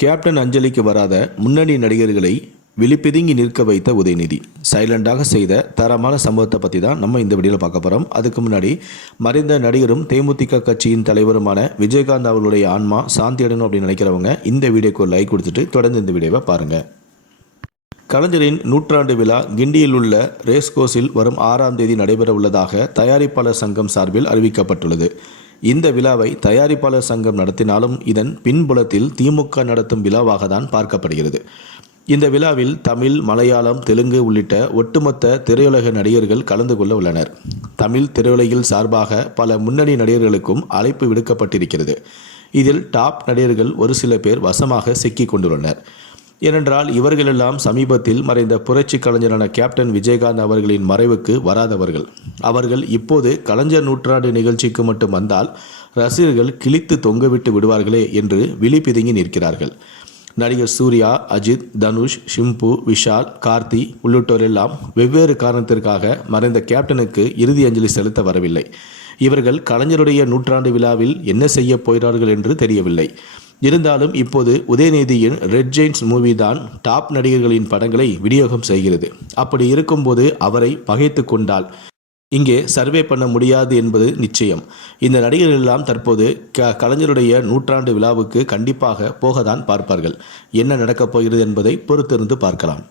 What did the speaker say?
Captain அஞ்சலிக்கு வராத முன்னணி நடிகர்களை விழிப்பிதுங்கி நிற்க வைத்த உதயநிதி. சைலண்டாக செய்த தரமான சம்பவத்தை பற்றி தான் நம்ம இந்த வீடியோவில் பார்க்க போகிறோம் அதுக்கு முன்னாடி மறைந்த நடிகரும் தேமுதிக கட்சியின் தலைவருமான விஜயகாந்த் அவர்களுடைய ஆன்மா சாந்தி அடையணும் அப்படின்னு நினைக்கிறவங்க இந்த வீடியோக்கு ஒரு லைக் கொடுத்துட்டு தொடர்ந்து இந்த வீடியோவை பாருங்கள் கலைஞரின் நூற்றாண்டு விழா கிண்டியில் உள்ள ரேஸ்கோஸில் வரும் ஆறாம் தேதி நடைபெற உள்ளதாக தயாரிப்பாளர் சங்கம் சார்பில் அறிவிக்கப்பட்டுள்ளது. இந்த விழாவை தயாரிப்பாளர் சங்கம் நடத்தினாலும் இதன் பின்புலத்தில் திமுக நடத்தும் விழாவாக தான் பார்க்கப்படுகிறது. இந்த விழாவில் தமிழ் மலையாளம் தெலுங்கு உள்ளிட்ட ஒட்டுமொத்த திரையுலக நடிகர்கள் கலந்து கொள்ள உள்ளனர். தமிழ் திரையுலகில் சார்பாக பல முன்னணி நடிகர்களுக்கும் அழைப்பு விடுக்கப்பட்டிருக்கிறது. இதில் டாப் நடிகர்கள் ஒரு சில பேர் வசமாக சிக்கிக் கொண்டுள்ளனர். ஏனென்றால் இவர்களெல்லாம் சமீபத்தில் மறைந்த புரட்சி கலைஞரான கேப்டன் விஜயகாந்த் அவர்களின் மறைவுக்கு வராதவர்கள். அவர்கள் இப்போது கலைஞர் நூற்றாண்டு நிகழ்ச்சிக்கு மட்டும் வந்தால் ரசிகர்கள் கிழித்து தொங்கவிட்டு விடுவார்களே என்று விழி பிதுங்கி நிற்கிறார்கள். நடிகர் சூர்யா அஜித் தனுஷ் ஷிம்பு விஷால் கார்த்தி உள்ளிட்டோர் எல்லாம் வெவ்வேறு காரணத்திற்காக மறைந்த கேப்டனுக்கு இறுதி அஞ்சலி செலுத்த வரவில்லை. இவர்கள் கலைஞருடைய நூற்றாண்டு விழாவில் என்ன செய்ய போகிறார்கள் என்று தெரியவில்லை. இருந்தாலும் இப்போது உதயநிதியின் ரெட் ஜெயின்ஸ் மூவி தான் டாப் நடிகர்களின் படங்களை விநியோகம் செய்கிறது. அப்படி இருக்கும்போது அவரை பகைத்து கொண்டால் இங்கே சர்வே பண்ண முடியாது என்பது நிச்சயம். இந்த நடிகர்கள் எல்லாம் தற்போது க கலைஞருடைய நூற்றாண்டு விழாவுக்கு கண்டிப்பாக போகத்தான் பார்ப்பார்கள். என்ன நடக்கப் போகிறது என்பதை பொறுத்திருந்து பார்க்கலாம்.